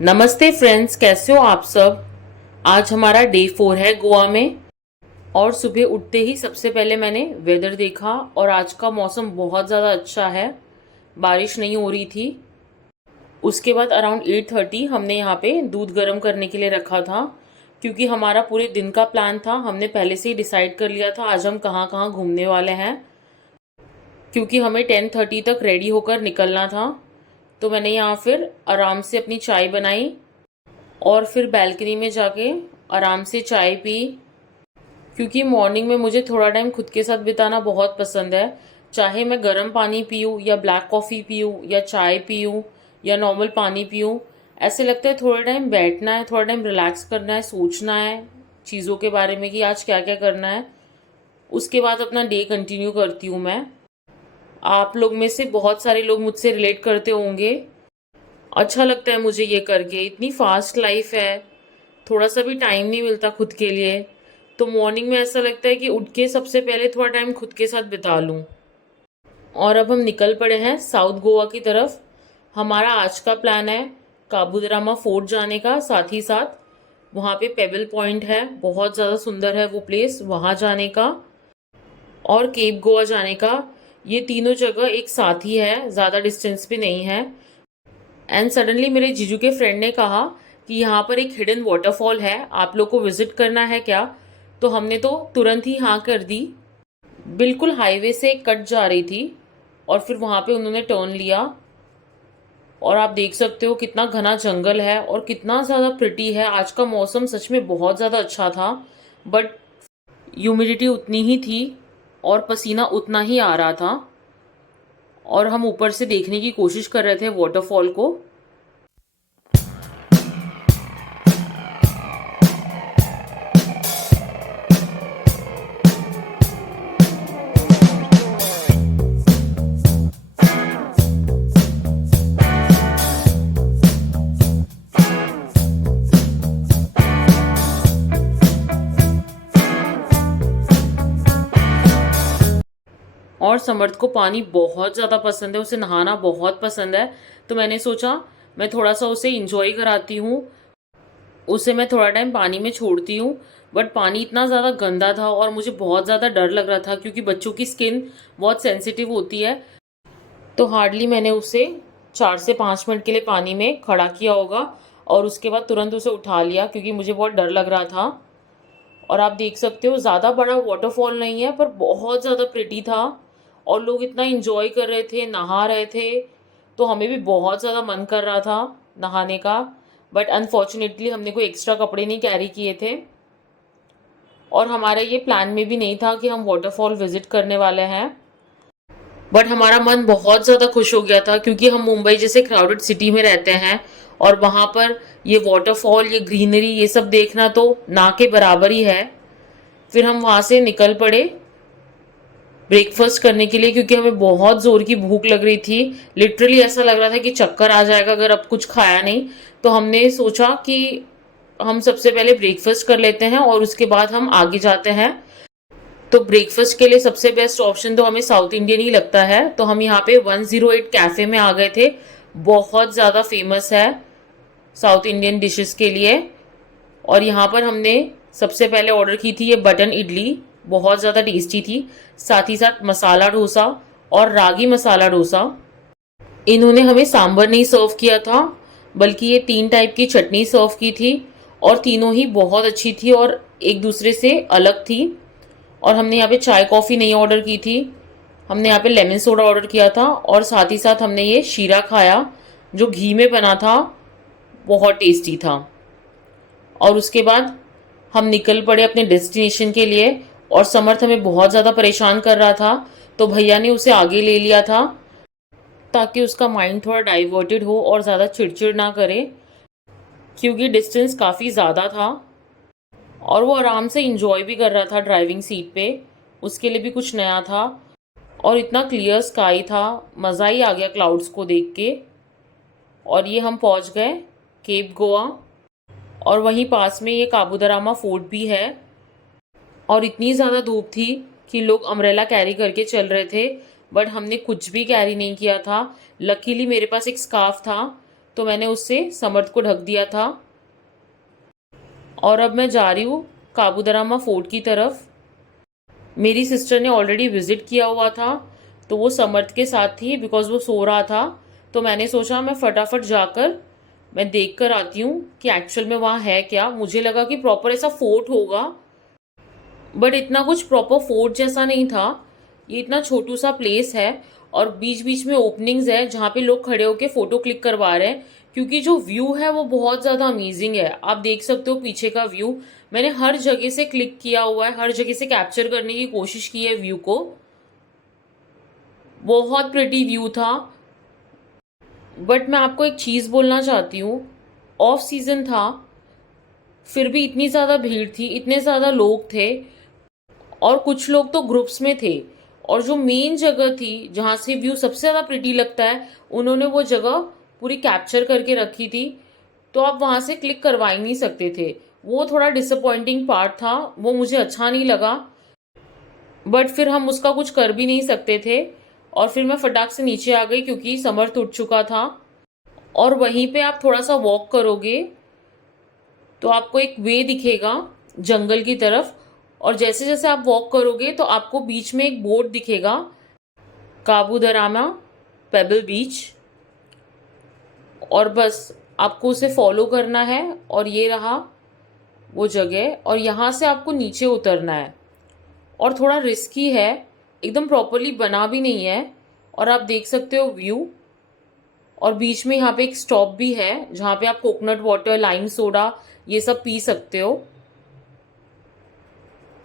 नमस्ते फ्रेंड्स, कैसे हो आप सब। आज हमारा डे 4 है गोवा में। और सुबह उठते ही सबसे पहले मैंने वेदर देखा और आज का मौसम बहुत ज़्यादा अच्छा है, बारिश नहीं हो रही थी। उसके बाद अराउंड 8:30 हमने यहाँ पे दूध गर्म करने के लिए रखा था, क्योंकि हमारा पूरे दिन का प्लान था। हमने पहले से ही डिसाइड कर लिया था आज हम कहाँ कहाँ घूमने वाले हैं, क्योंकि हमें 10:30 तक रेडी होकर निकलना था। तो मैंने यहाँ फिर आराम से अपनी चाय बनाई और फिर बैल्कनी में जाके आराम से चाय पी, क्योंकि मॉर्निंग में मुझे थोड़ा टाइम खुद के साथ बिताना बहुत पसंद है। चाहे मैं गर्म पानी पीऊँ या ब्लैक कॉफ़ी पीऊँ या चाय पीऊँ या नॉर्मल पानी पीऊँ, ऐसे लगता है थोड़ा टाइम बैठना है, थोड़ा टाइम रिलैक्स करना है, सोचना है चीज़ों के बारे में कि आज क्या क्या करना है। उसके बाद अपना डे कंटिन्यू करती हूँ मैं। आप लोग में से बहुत सारे लोग मुझसे रिलेट करते होंगे। अच्छा लगता है मुझे ये करके, इतनी फास्ट लाइफ है, थोड़ा सा भी टाइम नहीं मिलता खुद के लिए। तो मॉर्निंग में ऐसा लगता है कि उठ के सबसे पहले थोड़ा टाइम खुद के साथ बिता लूँ। और अब हम निकल पड़े हैं साउथ गोवा की तरफ। हमारा आज का प्लान है काबूदरामा फोर्ट जाने का, साथ ही साथ वहाँ पे पेबल पॉइंट है, बहुत ज़्यादा सुंदर है वो प्लेस, वहाँ जाने का, और केप गोवा जाने का। ये तीनों जगह एक साथ ही है, ज़्यादा डिस्टेंस पे नहीं है। एंड सडनली मेरे जीजू के फ्रेंड ने कहा कि यहाँ पर एक हिडन वाटरफॉल है, आप लोग को विजिट करना है क्या। तो हमने तो तुरंत ही हाँ कर दी। बिल्कुल हाईवे से कट जा रही थी और फिर वहाँ पे उन्होंने टर्न लिया। और आप देख सकते हो कितना घना जंगल है और कितना ज़्यादा प्रिटी है। आज का मौसम सच में बहुत ज़्यादा अच्छा था, बट ह्यूमिडिटी उतनी ही थी और पसीना उतना ही आ रहा था। और हम ऊपर से देखने की कोशिश कर रहे थे वाटरफॉल को। और समर्थ को पानी बहुत ज़्यादा पसंद है, उसे नहाना बहुत पसंद है। तो मैंने सोचा मैं थोड़ा सा उसे इंजॉय कराती हूँ, उसे मैं थोड़ा टाइम पानी में छोड़ती हूँ। बट पानी इतना ज़्यादा गंदा था और मुझे बहुत ज़्यादा डर लग रहा था, क्योंकि बच्चों की स्किन बहुत सेंसिटिव होती है। तो हार्डली मैंने उसे 4 से 5 मिनट के लिए पानी में खड़ा किया होगा और उसके बाद तुरंत उसे उठा लिया, क्योंकि मुझे बहुत डर लग रहा था। और आप देख सकते हो ज़्यादा बड़ा वाटरफॉल नहीं है, पर बहुत ज़्यादा प्रिटी था और लोग इतना इंजॉय कर रहे थे, नहा रहे थे। तो हमें भी बहुत ज़्यादा मन कर रहा था नहाने का, बट अनफॉर्चुनेटली हमने कोई एक्स्ट्रा कपड़े नहीं कैरी किए थे। और हमारा ये प्लान में भी नहीं था कि हम वाटरफॉल विजिट करने वाले हैं। बट हमारा मन बहुत ज़्यादा खुश हो गया था, क्योंकि हम मुंबई जैसे क्राउडेड सिटी में रहते हैं और वहाँ पर ये वाटरफॉल, ये ग्रीनरी, ये सब देखना तो ना के बराबर ही है। फिर हम वहाँ से निकल पड़े ब्रेकफास्ट करने के लिए, क्योंकि हमें बहुत ज़ोर की भूख लग रही थी। लिटरली ऐसा लग रहा था कि चक्कर आ जाएगा अगर अब कुछ खाया नहीं। तो हमने सोचा कि हम सबसे पहले ब्रेकफास्ट कर लेते हैं और उसके बाद हम आगे जाते हैं। तो ब्रेकफास्ट के लिए सबसे बेस्ट ऑप्शन तो हमें साउथ इंडियन ही लगता है। तो हम यहाँ पे 108 कैफ़े में आ गए थे, बहुत ज़्यादा फेमस है साउथ इंडियन डिशेस के लिए। और यहाँ पर हमने सबसे पहले ऑर्डर की थी ये बटन इडली, बहुत ज़्यादा टेस्टी थी। साथ ही साथ मसाला डोसा और रागी मसाला डोसा। इन्होंने हमें सांभर नहीं सर्व किया था, बल्कि ये 3 टाइप की चटनी सर्व की थी और तीनों ही बहुत अच्छी थी और एक दूसरे से अलग थी। और हमने यहाँ पे चाय कॉफ़ी नहीं ऑर्डर की थी, हमने यहाँ पे लेमन सोडा ऑर्डर किया था। और साथ ही साथ हमने ये शीरा खाया जो घी में बना था, बहुत टेस्टी था। और उसके बाद हम निकल पड़े अपने डेस्टिनेशन के लिए। और समर्थ हमें बहुत ज़्यादा परेशान कर रहा था, तो भैया ने उसे आगे ले लिया था ताकि उसका माइंड थोड़ा डाइवर्टेड हो और ज़्यादा चिड़चिड़ ना करे, क्योंकि डिस्टेंस काफ़ी ज़्यादा था। और वो आराम से इंजॉय भी कर रहा था ड्राइविंग सीट पे, उसके लिए भी कुछ नया था। और इतना क्लियर स्काई था, मज़ा ही आ गया क्लाउड्स को देख के। और ये हम पहुंच गए केप गोवा, और वहीं पास में ये काबूदरामा फोर्ट भी है। और इतनी ज़्यादा धूप थी कि लोग अम्ब्रेला कैरी करके चल रहे थे, बट हमने कुछ भी कैरी नहीं किया था। लकीली मेरे पास एक स्कार्फ था, तो मैंने उससे समर्थ को ढक दिया था। और अब मैं जा रही हूँ काबूदरामा फोर्ट की तरफ। मेरी सिस्टर ने ऑलरेडी विज़िट किया हुआ था, तो वो समर्थ के साथ थी बिकॉज़ वो सो रहा था। तो मैंने सोचा मैं फटाफट जाकर मैं देख कर आती हूँ कि एक्चुअल में वहाँ है क्या। मुझे लगा कि प्रॉपर ऐसा फोर्ट होगा, बट इतना कुछ प्रॉपर फोर्ट जैसा नहीं था। ये इतना छोटू सा प्लेस है और बीच बीच में ओपनिंग्स है जहाँ पे लोग खड़े होकर फ़ोटो क्लिक करवा रहे हैं, क्योंकि जो व्यू है वो बहुत ज़्यादा अमेजिंग है। आप देख सकते हो पीछे का व्यू। मैंने हर जगह से क्लिक किया हुआ है, हर जगह से कैप्चर करने की कोशिश की है व्यू को। बहुत प्रिटी व्यू था। बट मैं आपको एक चीज़ बोलना चाहती हूँ, ऑफ सीज़न था फिर भी इतनी ज़्यादा भीड़ थी, इतने ज़्यादा लोग थे, और कुछ लोग तो ग्रुप्स में थे। और जो मेन जगह थी जहाँ से व्यू सबसे ज़्यादा प्रिटी लगता है, उन्होंने वो जगह पूरी कैप्चर करके रखी थी, तो आप वहाँ से क्लिक करवा ही नहीं सकते थे। वो थोड़ा डिसअपॉइंटिंग पार्ट था, वो मुझे अच्छा नहीं लगा, बट फिर हम उसका कुछ कर भी नहीं सकते थे। और फिर मैं फटाक से नीचे आ गई क्योंकि समर्थ उठ चुका था। और वहीं पे आप थोड़ा सा वॉक करोगे तो आपको एक वे दिखेगा जंगल की तरफ, और जैसे जैसे आप वॉक करोगे तो आपको बीच में एक बोर्ड दिखेगा, काबूदरामा पेबल बीच। और बस आपको उसे फॉलो करना है, और ये रहा वो जगह। और यहाँ से आपको नीचे उतरना है, और थोड़ा रिस्की है, एकदम प्रॉपरली बना भी नहीं है। और आप देख सकते हो व्यू। और बीच में यहाँ पे एक स्टॉप भी है जहाँ पे आप कोकोनट वाटर, लाइम सोडा ये सब पी सकते हो।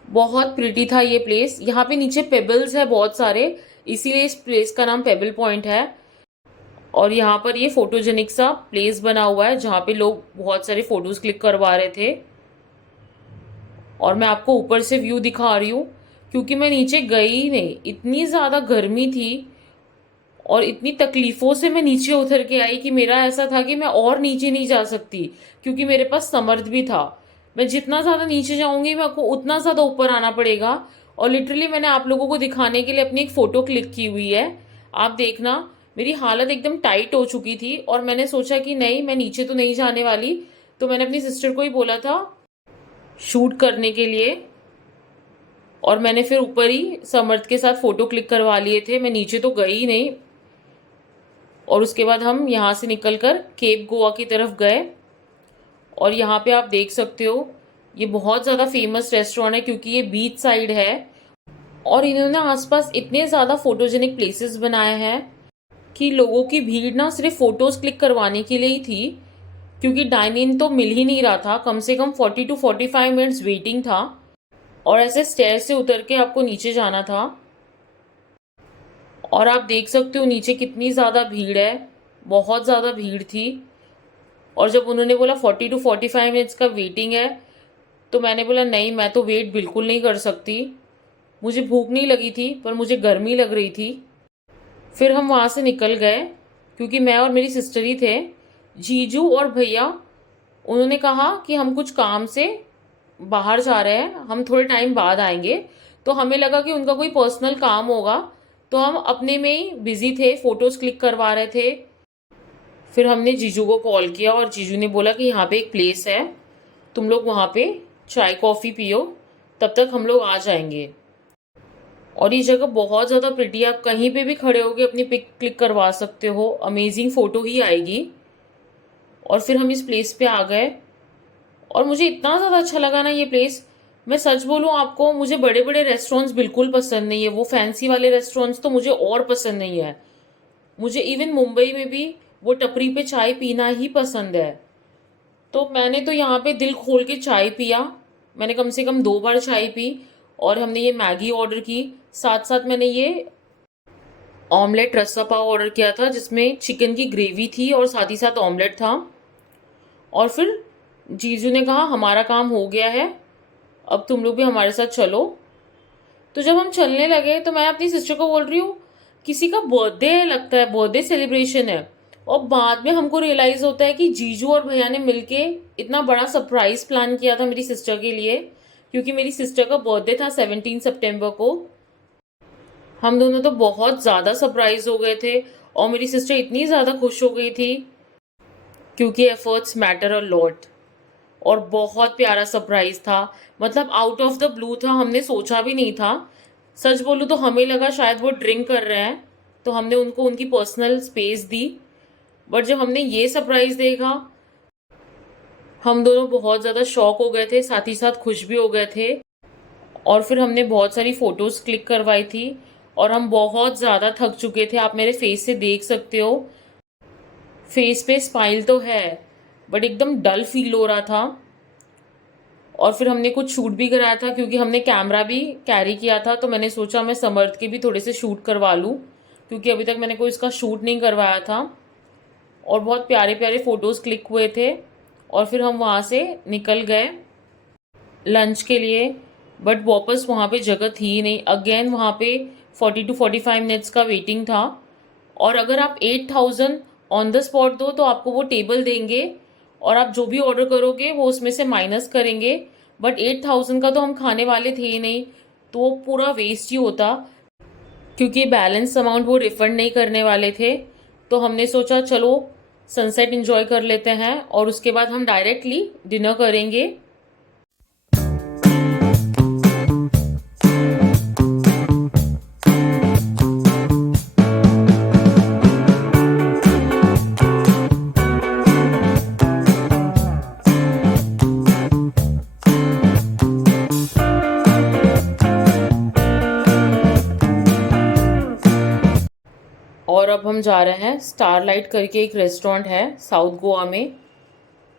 बहुत प्रिटी था ये प्लेस। यहाँ पे नीचे पेबल्स है बहुत सारे, इसीलिए इस प्लेस का नाम पेबल पॉइंट है। और यहाँ पर ये फोटोजेनिक सा प्लेस बना हुआ है जहाँ पे लोग बहुत सारे फोटोज क्लिक करवा रहे थे। और मैं आपको ऊपर से व्यू दिखा रही हूँ क्योंकि मैं नीचे गई ही नहीं, इतनी ज़्यादा गर्मी थी और इतनी तकलीफ़ों से मैं नीचे उतर के आई कि मेरा ऐसा था कि मैं और नीचे नहीं जा सकती, क्योंकि मेरे पास समर्थ भी था। मैं जितना ज़्यादा नीचे जाऊंगी मेरे को उतना ज़्यादा ऊपर आना पड़ेगा। और लिटरली मैंने आप लोगों को दिखाने के लिए अपनी एक फ़ोटो क्लिक की हुई है, आप देखना। मेरी हालत एकदम टाइट हो चुकी थी और मैंने सोचा कि नहीं, मैं नीचे तो नहीं जाने वाली। तो मैंने अपनी सिस्टर को ही बोला था शूट करने के लिए, और मैंने फिर ऊपर ही समर्थ के साथ फ़ोटो क्लिक करवा लिए थे। मैं नीचे तो गई ही नहीं। और उसके बाद हम यहाँ से निकलकर केप गोवा की तरफ गए। और यहाँ पे आप देख सकते हो ये बहुत ज़्यादा फेमस रेस्टोरेंट है क्योंकि ये बीच साइड है, और इन्होंने आसपास इतने ज़्यादा फोटोजेनिक प्लेसेस बनाए हैं कि लोगों की भीड़ ना सिर्फ फ़ोटोज़ क्लिक करवाने के लिए ही थी, क्योंकि डाइन इन तो मिल ही नहीं रहा था। कम से कम 40 to 45 मिनट्स वेटिंग था, और ऐसे स्टेयर से उतर के आपको नीचे जाना था। और आप देख सकते हो नीचे कितनी ज़्यादा भीड़ है, बहुत ज़्यादा भीड़ थी। और जब उन्होंने बोला 40 to 45 मिनट्स का वेटिंग है, तो मैंने बोला नहीं, मैं तो वेट बिल्कुल नहीं कर सकती। मुझे भूख नहीं लगी थी पर मुझे गर्मी लग रही थी। फिर हम वहाँ से निकल गए क्योंकि मैं और मेरी सिस्टर ही थे। जीजू और भैया उन्होंने कहा कि हम कुछ काम से बाहर जा रहे हैं, हम थोड़े टाइम बाद आएंगे। तो हमें लगा कि उनका कोई पर्सनल काम होगा, तो हम अपने में ही बिजी थे, फ़ोटोज़ क्लिक करवा रहे थे। फिर हमने जीजू को कॉल किया और जीजू ने बोला कि यहाँ पे एक प्लेस है, तुम लोग वहाँ पे चाय कॉफ़ी पियो, तब तक हम लोग आ जाएंगे। और ये जगह बहुत ज़्यादा प्रिटी है, आप कहीं पे भी खड़े होके अपनी पिक क्लिक करवा सकते हो, अमेजिंग फ़ोटो ही आएगी। और फिर हम इस प्लेस पे आ गए, और मुझे इतना ज़्यादा अच्छा लगा ना ये प्लेस। मैं सच बोलूँ आपको, मुझे बड़े बड़े रेस्टोरेंट्स बिल्कुल पसंद नहीं है, वो फैंसी वाले रेस्टोरेंट्स तो मुझे और पसंद नहीं है। मुझे इवन मुंबई में भी वो टपरी पे चाय पीना ही पसंद है। तो मैंने तो यहाँ पे दिल खोल के चाय पिया। मैंने कम से कम 2 बार चाय पी, और हमने ये मैगी ऑर्डर की, साथ साथ मैंने ये ऑमलेट रस्सा पाव ऑर्डर किया था जिसमें चिकन की ग्रेवी थी और साथ ही साथ ऑमलेट था। और फिर जीजू ने कहा हमारा काम हो गया है, अब तुम लोग भी हमारे साथ चलो। तो जब हम चलने लगे तो मैं अपनी सिस्टर को बोल रही हूँ किसी का बर्थडे है, लगता है बर्थडे सेलिब्रेशन है। और बाद में हमको रियलाइज़ होता है कि जीजू और भैया ने मिलके इतना बड़ा सरप्राइज़ प्लान किया था मेरी सिस्टर के लिए, क्योंकि मेरी सिस्टर का बर्थडे था 17 सितंबर को। हम दोनों तो बहुत ज़्यादा सरप्राइज हो गए थे, और मेरी सिस्टर इतनी ज़्यादा खुश हो गई थी। क्योंकि एफर्ट्स मैटर अ लॉट। और बहुत प्यारा सरप्राइज था, मतलब आउट ऑफ द ब्लू था, हमने सोचा भी नहीं था। सच बोलूँ तो हमें लगा शायद वो ड्रिंक कर रहे हैं, तो हमने उनको उनकी पर्सनल स्पेस दी। बट जब हमने ये सरप्राइज देखा, हम दोनों बहुत ज़्यादा शॉक हो गए थे, साथ ही साथ खुश भी हो गए थे। और फिर हमने बहुत सारी फ़ोटोज़ क्लिक करवाई थी, और हम बहुत ज़्यादा थक चुके थे, आप मेरे फेस से देख सकते हो। फेस पे स्माइल तो है, बट एकदम डल फील हो रहा था। और फिर हमने कुछ शूट भी कराया था, क्योंकि हमने कैमरा भी कैरी किया था, तो मैंने सोचा मैं समर्थ के भी थोड़े से शूट करवा लूँ, क्योंकि अभी तक मैंने कोई इसका शूट नहीं करवाया था। और बहुत प्यारे प्यारे फ़ोटोज़ क्लिक हुए थे। और फिर हम वहाँ से निकल गए लंच के लिए, बट वापस वहाँ पे जगह थी ही नहीं। अगेन वहाँ पे 40 to 45 मिनट्स का वेटिंग था। और अगर आप 8,000 ऑन द स्पॉट दो तो आपको वो टेबल देंगे, और आप जो भी ऑर्डर करोगे वो उसमें से माइनस करेंगे। बट 8,000 का तो हम खाने वाले थे ही नहीं, तो वो पूरा वेस्ट ही होता, क्योंकि बैलेंस अमाउंट वो रिफ़ंड नहीं करने वाले थे। तो हमने सोचा चलो सनसेट इन्जॉय कर लेते हैं, और उसके बाद हम डायरेक्टली डिनर करेंगे। और अब हम जा रहे हैं स्टारलाइट करके, एक रेस्टोरेंट है साउथ गोवा में।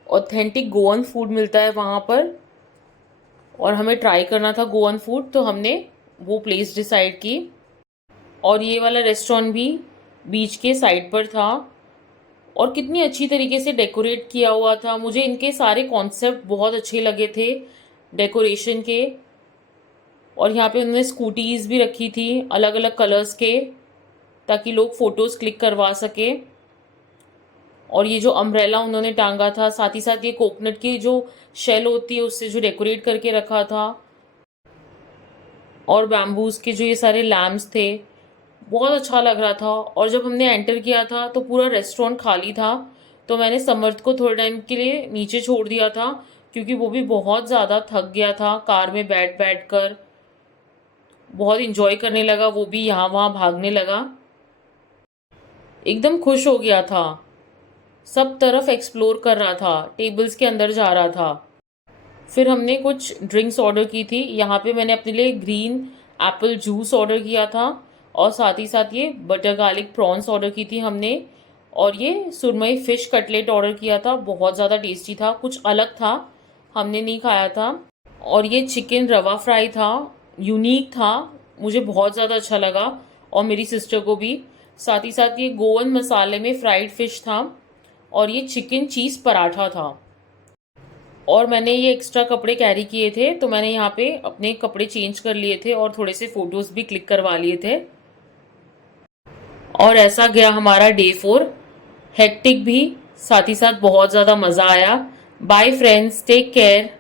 ऑथेंटिक गोवन फूड मिलता है वहाँ पर, और हमें ट्राई करना था गोवन फूड, तो हमने वो प्लेस डिसाइड की। और ये वाला रेस्टोरेंट भी बीच के साइड पर था, और कितनी अच्छी तरीके से डेकोरेट किया हुआ था। मुझे इनके सारे कॉन्सेप्ट बहुत अच्छे लगे थे डेकोरेशन के। और यहाँ पे उन्होंने स्कूटीज़ भी रखी थी अलग अलग कलर्स के, ताकि लोग फ़ोटोज़ क्लिक करवा सके। और ये जो अम्ब्रेला उन्होंने टांगा था, साथ ही साथ ये कोकोनट की जो शेल होती है उससे जो डेकोरेट करके रखा था, और बैम्बूज के जो ये सारे लैम्प्स थे, बहुत अच्छा लग रहा था। और जब हमने एंटर किया था तो पूरा रेस्टोरेंट खाली था, तो मैंने समर्थ को थोड़े टाइम के लिए नीचे छोड़ दिया था, क्योंकि वो भी बहुत ज़्यादा थक गया था कार में बैठ बैठ कर। बहुत इंजॉय करने लगा, वो भी यहाँ वहाँ भागने लगा, एकदम खुश हो गया था, सब तरफ एक्सप्लोर कर रहा था, टेबल्स के अंदर जा रहा था। फिर हमने कुछ ड्रिंक्स ऑर्डर की थी। यहाँ पे मैंने अपने लिए ग्रीन एप्पल जूस ऑर्डर किया था, और साथ ही साथ ये बटर गार्लिक प्रॉन्स ऑर्डर की थी हमने। और ये सुरमई फ़िश कटलेट ऑर्डर किया था, बहुत ज़्यादा टेस्टी था, कुछ अलग था, हमने नहीं खाया था। और ये चिकन रवा फ्राई था, यूनिक था, मुझे बहुत ज़्यादा अच्छा लगा, और मेरी सिस्टर को भी। साथ ही साथ ये गोवन मसाले में फ्राइड फ़िश था, और ये चिकन चीज़ पराठा था। और मैंने ये एक्स्ट्रा कपड़े कैरी किए थे, तो मैंने यहाँ पे अपने कपड़े चेंज कर लिए थे, और थोड़े से फ़ोटोज़ भी क्लिक करवा लिए थे। और ऐसा गया हमारा डे 4, हेक्टिक भी, साथ ही साथ बहुत ज़्यादा मज़ा आया। Bye friends, take care.